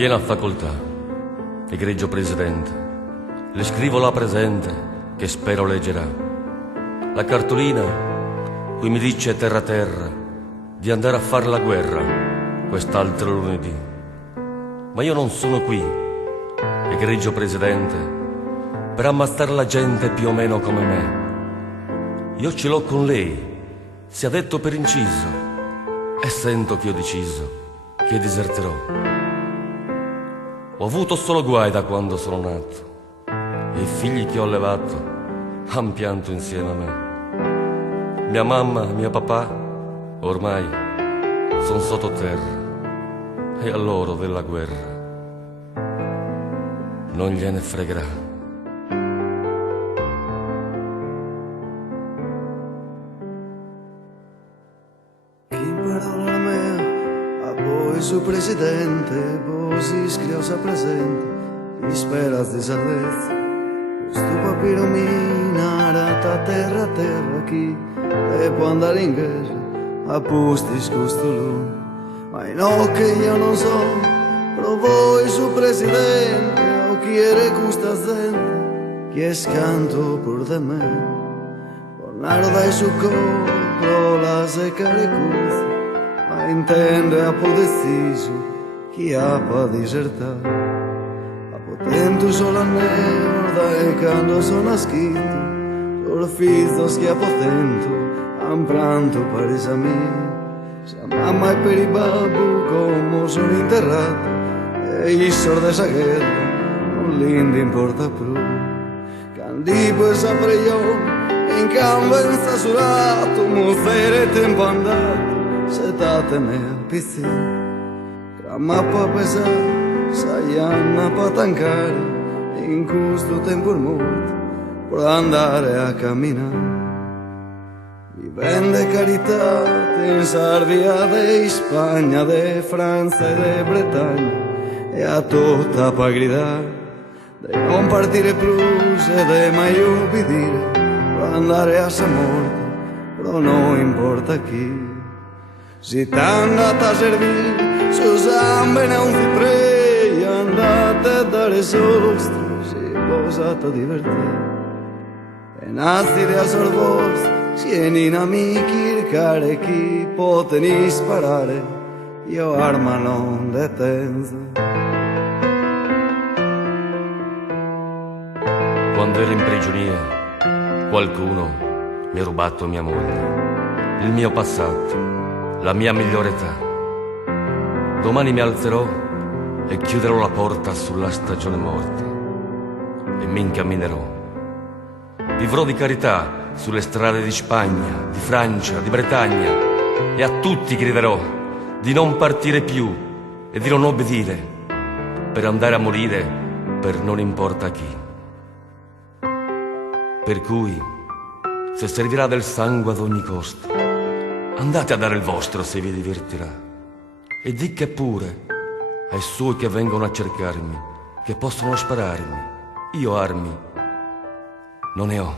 piena facoltà, egregio Presidente. Le scrivo la presente, che spero leggerà. La cartolina, cui mi dice terra terra di andare a far la guerra quest'altro lunedì. Ma io non sono qui, egregio Presidente, per ammazzare la gente più o meno come me. Io ce l'ho con lei, sia detto per inciso, e sento che ho deciso che diserterò. Ho avuto solo guai da quando sono nato, e i figli che ho allevato han pianto insieme a me. Mia mamma e mio papà ormai son sottoterra, e a loro della guerra non gliene fregherà. Su presidente, così scriosa presente, mi speras di salvezza. Questo papiro minarata terra terra chi e può andare in guerra a posti scostoloni. Ma no che io non so, però voi su presidente o quiere questa gente che scanto pur de me. Tornaro dai su contro la secare cursa, ma intende a po' deciso chi ha pa disertare. A potente solo a merda e quando sono scritto solo fizos che a potente han pranto paresa mia. Se a mamma e per i babbu come sono interrato e i sordi esa guerra non li importa più. Candì puoi sapere io in campo in sta surato muffere tempo andato se datene al pizzino, gramma pa pesare, sai anna pa tancare, in questo tempo il morto può andare a camminare. Mi vende carità, in Sarvia de Spagna, de Francia e de Bretagna, e a tutta pa gridare, de non partire più e de mai ubbidire, può andare a sa morte, però non importa chi. Si t'andate a servire, se usambene un ciprei, andate a dare sostre, si posate a divertire. E nascite a sorvost, sieni amici il care chi poteni sparare, io arma non detenza. Quando ero in prigionia, qualcuno mi ha rubato mia moglie, il mio passato, la mia migliore età. Domani mi alzerò e chiuderò la porta sulla stagione morta e mi incamminerò. Vivrò di carità sulle strade di Spagna, di Francia, di Bretagna, e a tutti griderò di non partire più e di non obbedire, per andare a morire per non importa chi. Per cui, se servirà del sangue ad ogni costo, andate a dare il vostro se vi divertirà, e di che pure ai suoi che vengono a cercarmi, che possono spararmi, io armi non ne ho.